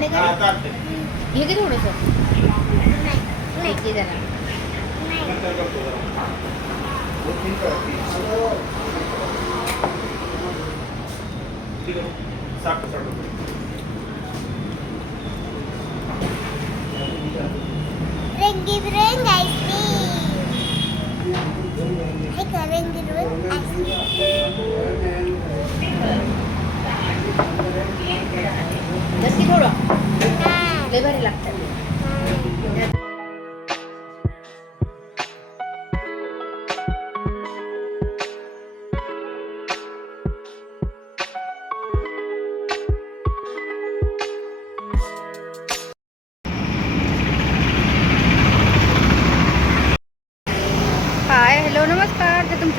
आणि हा, काय चालतंय. हे की थोडंसं हे की जरा नंतर करतो जरा. ठीक आहे. साखर, साखर. रंगीबिरंग आईस्क्रीम हे का रंगीबिरंग आईस्क्रीम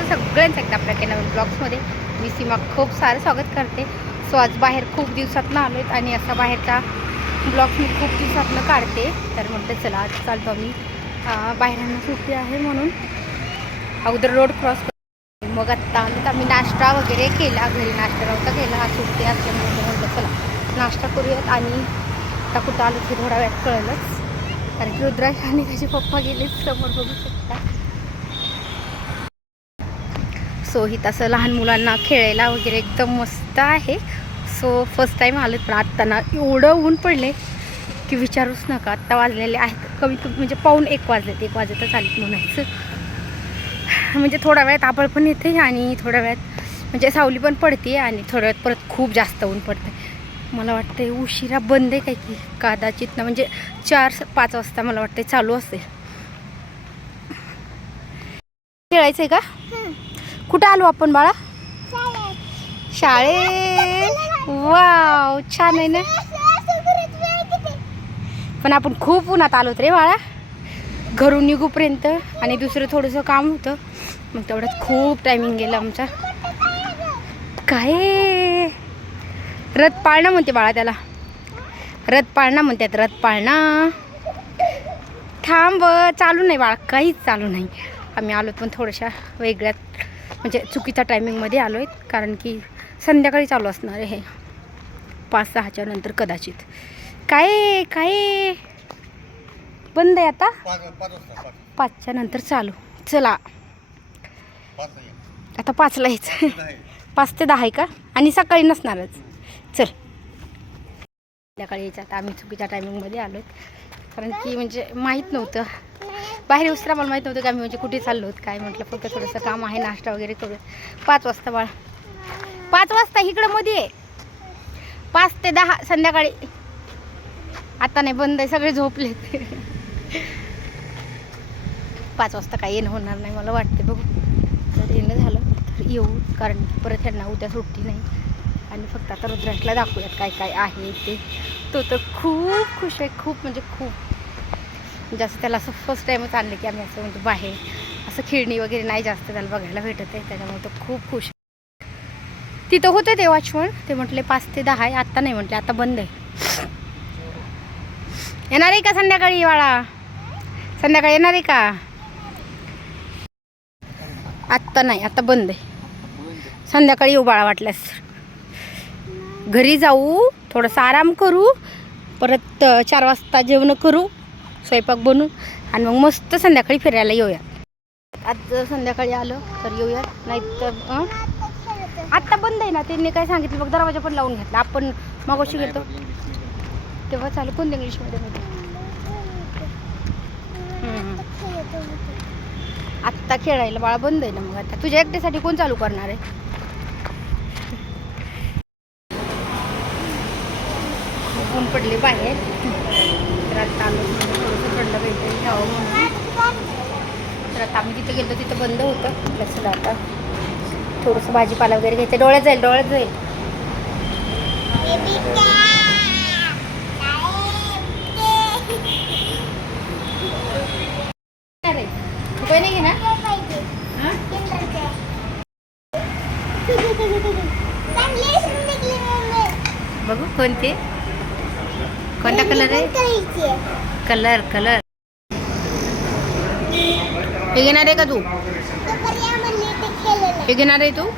तुमचं सगळ्यांचं एकदा आपल्या काही नवीन ब्लॉग्समध्ये. मी सीमा खूप सारं स्वागत करते. सो आज बाहेर खूप दिवसातनं आलो आहेत आणि असा बाहेरचा ब्लॉग मी खूप दिवसातनं काढते. तर म्हणते चला आज चालतो आम्ही बाहेरांना सुट्टी आहे म्हणून. अगोदर रोड क्रॉस मग आत्ता आलो आम्ही नाश्ता वगैरे केला घरी नाश्ता नव्हता केला हा सुट्टी असल्यामुळे मग चला नाश्ता करूयात आणि आता कुठं आलो की थोडा वेळात कळलंच. कारण की रुद्राक्ष आणि त्याचे पप्पा गेले समोर बघू शकतो. सो ही तसं लहान मुलांना खेळायला वगैरे एकदम मस्त आहे. सो फर्स्ट टाईम आलं पण आत्ता ना एवढं ऊन पडले की विचारूच नका. आत्ता वाजलेले आहेत. कमी कमी म्हणजे पाऊन एक वाजलेत. एक वाजतच आलेत म्हणायचं म्हणजे थोड्या वेळात आबळ पण येते आणि थोड्या वेळात म्हणजे सावली पण पडते आणि थोड्या वेळात परत खूप जास्त ऊन पडते मला वाटतं उशिरा बंद आहे काय की कदाचित ना म्हणजे चार पाच वाजता मला वाटतं चालू असेल. खेळायचं आहे का कुठं आलो आपण बाळा? शाळेत. वाव छान आहे ना? पण आपण खूप उन्हात आलो रे बाळा. घरून निघूपर्यंत आणि दुसरं थोडंसं काम होतं. मग तेवढ्यात खूप टायमिंग गेला आमचा. काय? रथ पाळणं म्हणते बाळा त्याला. रथ पाळणं म्हणतात रथ पाळणं. थांब चालू नाही बाळा काहीच चालू नाही. आम्ही आलो पण थोड्याशा वेगळ्यात. म्हणजे चुकीच्या टायमिंगमध्ये आलो आहेत कारण की संध्याकाळी चालू असणार आहे. हे पाच सहाच्या नंतर कदाचित. काय काय बंद आहे आता? पाचच्या नंतर चालू. चला. आता पाचला यायचं. पाच ते दहा आहे. का? आणि सकाळी नसणारच. चल. संध्याकाळी यायचं. आता आम्ही चुकीच्या टायमिंगमध्ये आलो कारण की म्हणजे माहीत नव्हतं. बाहेर उसरा मला माहीत नव्हतं का मी म्हणजे कुठे चाललो होत काय म्हटलं फक्त थोडंसं काम आहे नाश्ता वगैरे करू पाच वाजता बाळ. पाच वाजता इकडं मध्ये आहे. पाच ते दहा संध्याकाळी. आता नाही बंद आहे सगळे झोपले पाच वाजता काही येणं होणार नाही मला वाटते बघू. तर येणं झालं तर येऊ कारण परत ह्यांना उद्या सुट्टी नाही. आणि फक्त आता रुद्राशला दाखवूयात काय काय आहे ते. तो तर खूप खुश आहे खूप म्हणजे खूप. म्हणजे जास्त त्याला असं फर्स्ट टाईमच आणलं की आम्ही असं म्हणजे बाहेर. असं खेळणी वगैरे नाही जास्त त्याला बघायला भेटत आहे त्याच्यामुळे तो खूप खुश तिथं होतं ते वॉचमन ते म्हटले पाच ते दहा आहे. आत्ता नाही म्हटले आता बंद आहे. येणार आहे का संध्याकाळी वाळा? संध्याकाळी येणार आहे का? आत्ता नाही आता बंद आहे. संध्याकाळी येऊ बाळा वाटल्यास. घरी जाऊ थोडंसं आराम करू परत चार वाजता जेवण करू स्वयंपाक बनू आणि मग मस्त संध्याकाळी फिरायला येऊया. आज जर संध्याकाळी आलं तर येऊया. नाही तर आत्ता बंद आहे ना त्यांनी काय सांगितलं बघ दरवाजा पण लावून घेतला. आपण मागोशी घेतो. तेव्हा चालू कोणत्या इंग्लिश मीडियम आत्ता खेळायला बाळा बंद आहे ना मग आता. तुझ्या एकट्यासाठी कोण चालू करणार आहे? ऊन पडले बाहेर. तर आता आलो थोडंसं थंड भेटेल घ्यावं म्हणून. तर आता आम्ही तिथं गेलो तिथं बंद होतं. म्हटलं चला आता थोडंसं भाजीपाला वगैरे घ्यायचं. डोळ्यात जाईल डोळ्यात जाईल. अरे रुपये नाही घेणार? हां? बघू कोणते? कोणता कलर आहे? Colour colour. हे घेणार आहे का तू? हे घेणार आहे तू?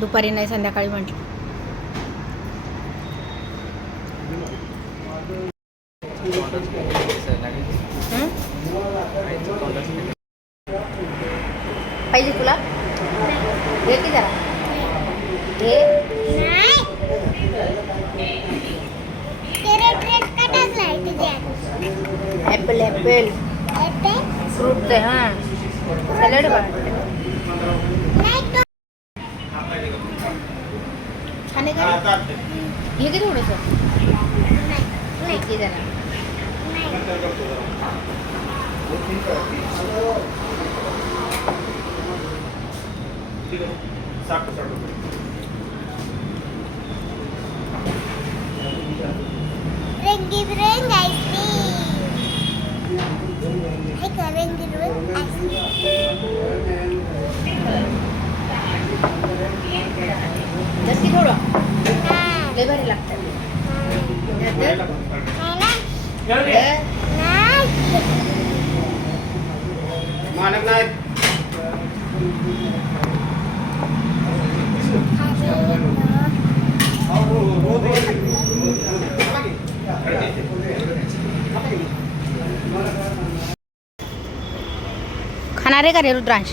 दुपारी नाही संध्याकाळी म्हटलं. पाहिजे तुला? हे की जरा. हे एप्पल एप्पल फ्रूट है हां सलाद छान खाने का हे घे थोडंसं घे नहीं ठीक आहे साठ साठ जाणार आहे का रे रुद्रांश?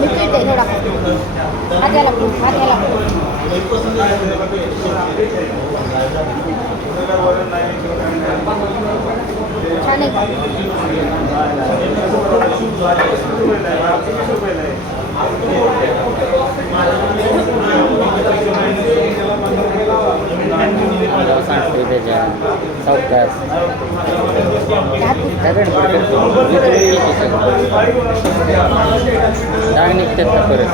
மிச்சி தெரியல அதெல்லாம் அதெல்லாம் சென்னை डाग निघतात का परत.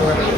order.